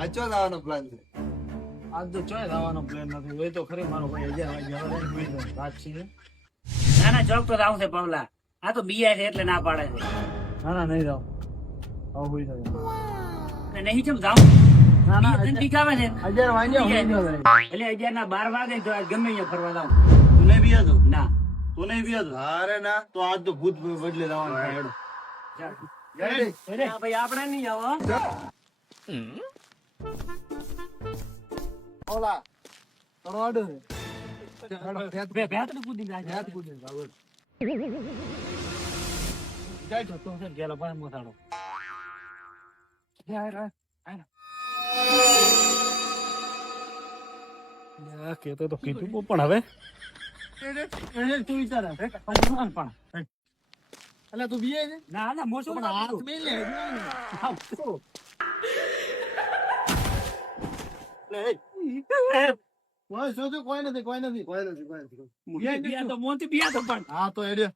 આ ચો જવાનો પ્લાન છે? આજ તો ચોય જવાનો પ્લાન નથી હોય તો ખરી મારો ભાઈ 11 વાગ્યા હવે સુઈ જાઉં. રાત છે. ના ના ચોક તો જાવું છે પવલા. આ તો બીયા છે એટલે ના પાડે છે. ના ના નહીં જાઉં. હવે સુઈ જાઉં. અને નહીં ચમ જાવું. ના ના તને ટીકાવે છે 11 વાગ્યા સુઈ જાઉં. એટલે 11 ના 12 વાગે તો આજ ગમે અહીંયા ફરવા જાવું. તું નહીં બી હતો? ના તું નહીં બી હતો? અરે ના, તો આજ તો ભૂત બદલે જવાનું છે. હેડો. ના ભાઈ આપણે નહીં આવો હો. ઓલા તળવાડો બે ભેંસને કૂદી જાય. હાથ કૂદે જાવ. જાય તો છે ગેલો ભાઈ મોસાડો. કેતો તો કીધું પણ હવે તું વિચાર પણ એટલે તું બીએ છે ના ના મોસું પણ હાથ મેલ લે કોઈ શોધ્યું? કોઈ નથી, કોઈ નથી, કોઈ નથી, કોઈ નથી. બિયા તો મોતી બિયા તો પણ હા તો એડ્યો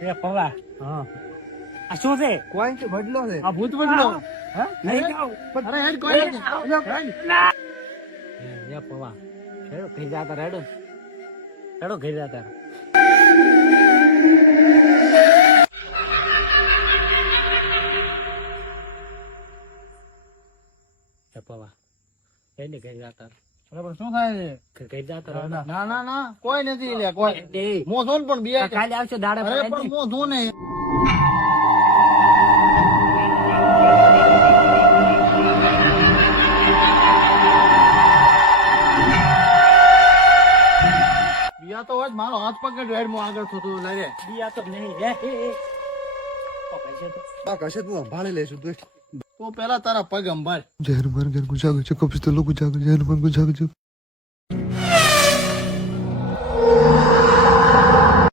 એ પવા હા આ શું છે? કોઈ કે બદલો છે આ ભૂત બદલો હે નહીં જાવ. અરે હેડ કોઈ નથી એ પવા હેડો ઘી જાતા હેડો હેડો ઘી જાતા પવા એને ઘી જાતા અરે પણ શું થાય છે ઘી જાતા ના ના ના કોઈ નથી લે કોઈ મો જોન પણ બિયા છે. કાલે આવશે દાડે અરે પણ મો જો ને બિયા તો હોય જ, મારો હાથ પકડ રેડ મો આગળ થતો લાગે બિયા તો નહીં હે પૈસે તો આ કશે તું સંભાળી લેશું તું. તો પેલા તારા પગ અંભાળ जय हनुमान ज्ञान गुजागर जय कपिस्तलों गुजागर जय हनुमान गुजागर जय